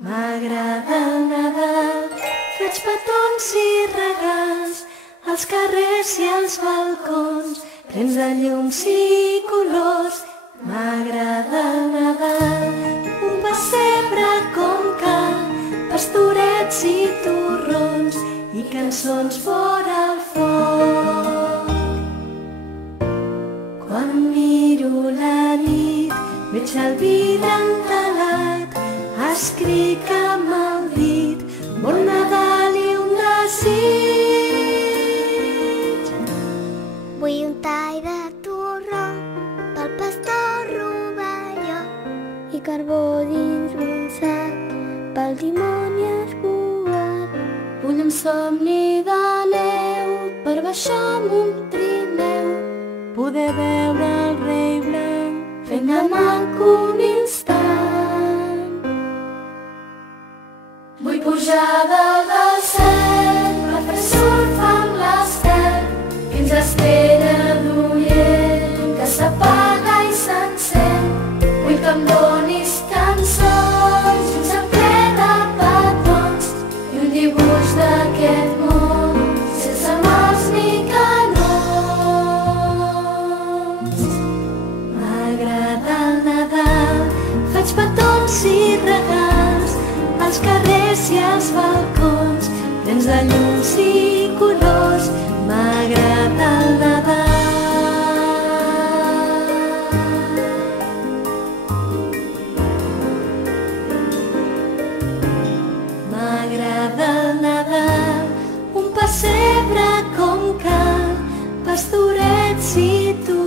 M'agrada el Nadal, faig petons i regals als carrers i als balcons, plens de llums i colors. M'agrada el Nadal, un pessebre com cal, pastorets i torrons i cançons fora al foc. Quan miro la nit, veig el vidre entelat, escric amb el dit, bon Nadal i un desig. Vull un tall de torró pel pastor rovelló i carbó dins un sac pel dimoni escuat. Vull un somni de neu per baixar amb un trineu, poder veure el rei blanc fent de maco un instant. Vull pujar dalt del cel per fer surf amb l'estel fins a Estrella d'Orient que s'apaga i s'encén. Vull que em donis cançons i un sembler de petons i un dibuix d'aquest món sense morts ni canons. M'agrada el Nadal, faig petons i regals als carrers i als balcons, plens de llums i colors. M'agrada el Nadal. M'agrada el Nadal, un pessebre com cal, pastorets i tu.